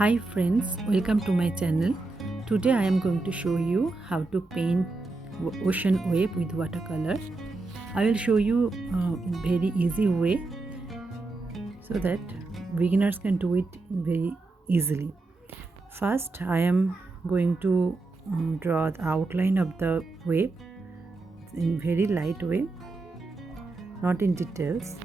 Hi friends, welcome to my channel. Today I am going to show you how to paint ocean wave with watercolor. I will show you in very easy way so that beginners can do it very easily. First I am going to draw the outline of the wave in very light way, not in details.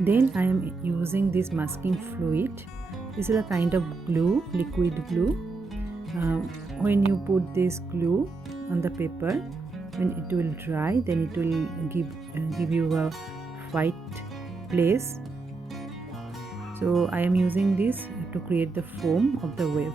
Then I am using this masking fluid. This is a kind of glue, liquid glue. When you put this glue on the paper, when it will dry, then it will give you a white place. So I am using this to create the foam of the wave.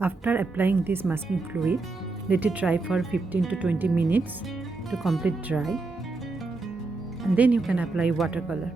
After applying this masking fluid, let it dry for 15 to 20 minutes to complete dry, and then you can apply watercolor.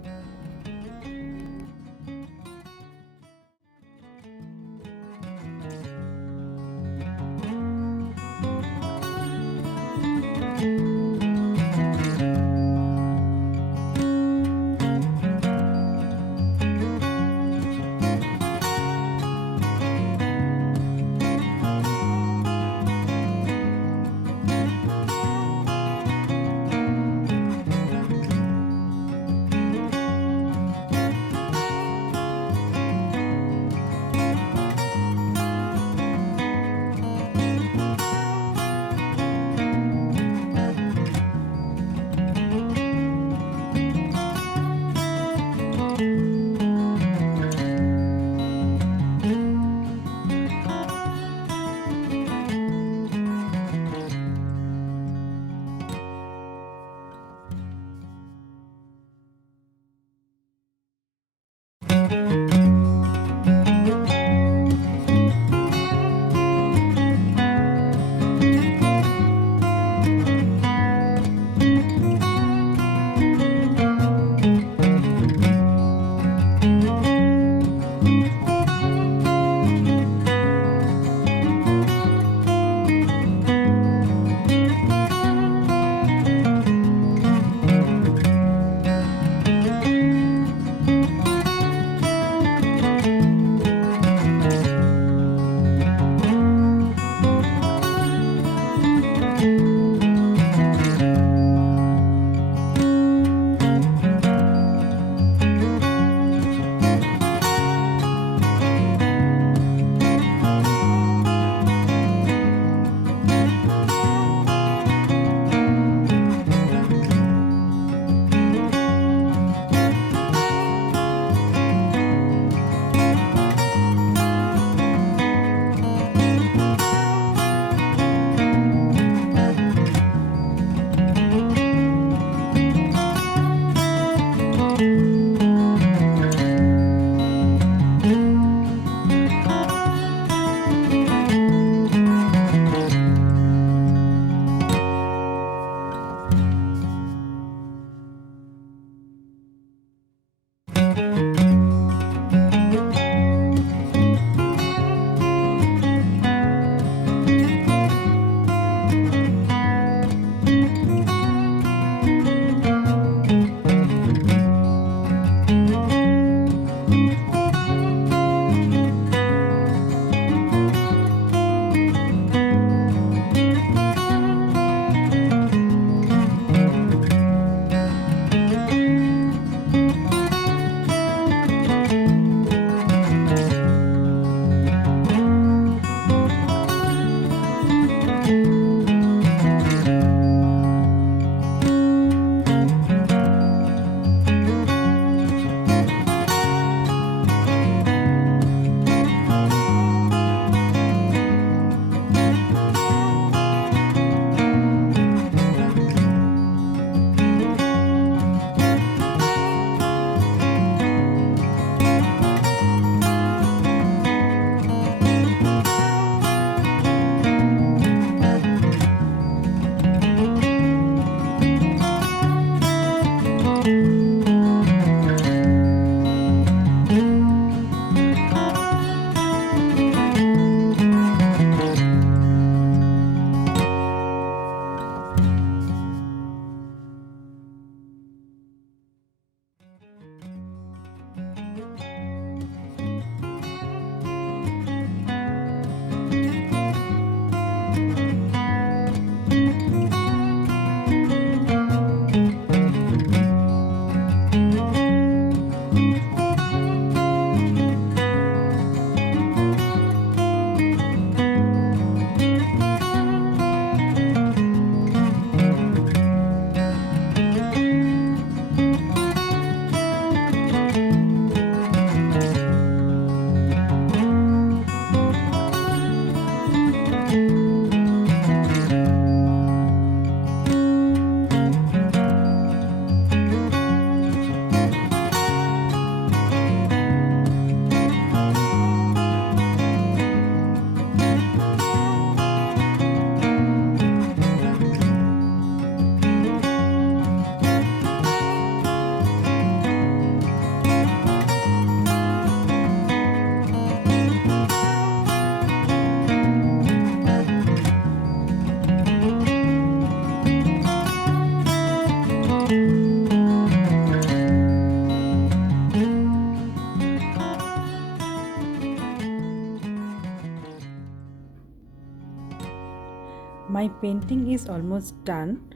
My painting is almost done.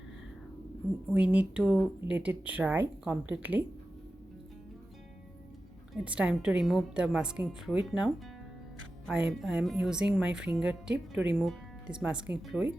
We need to let it dry completely. It's time to remove the masking fluid now. I am using my fingertip to remove this masking fluid.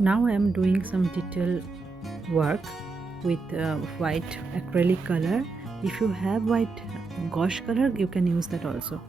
Now I am doing some detail work with white acrylic color. If you have white gouache color, you can use that also.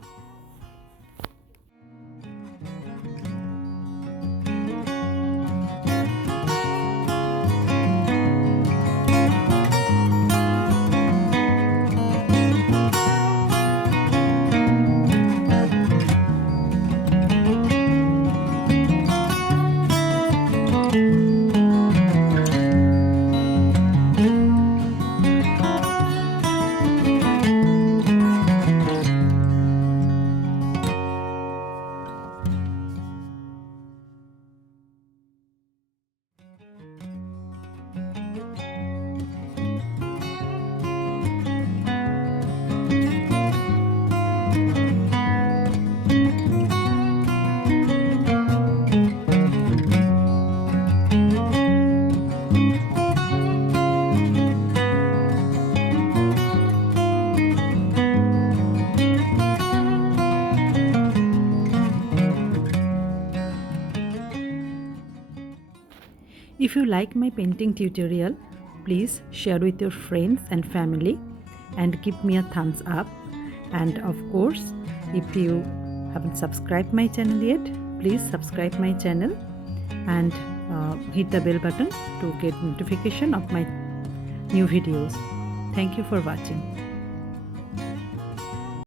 If you like my painting tutorial, please share with your friends and family and give me a thumbs up. And of course, if you haven't subscribed my channel yet, please subscribe my channel and hit the bell button to get notification of my new videos. Thank you for watching.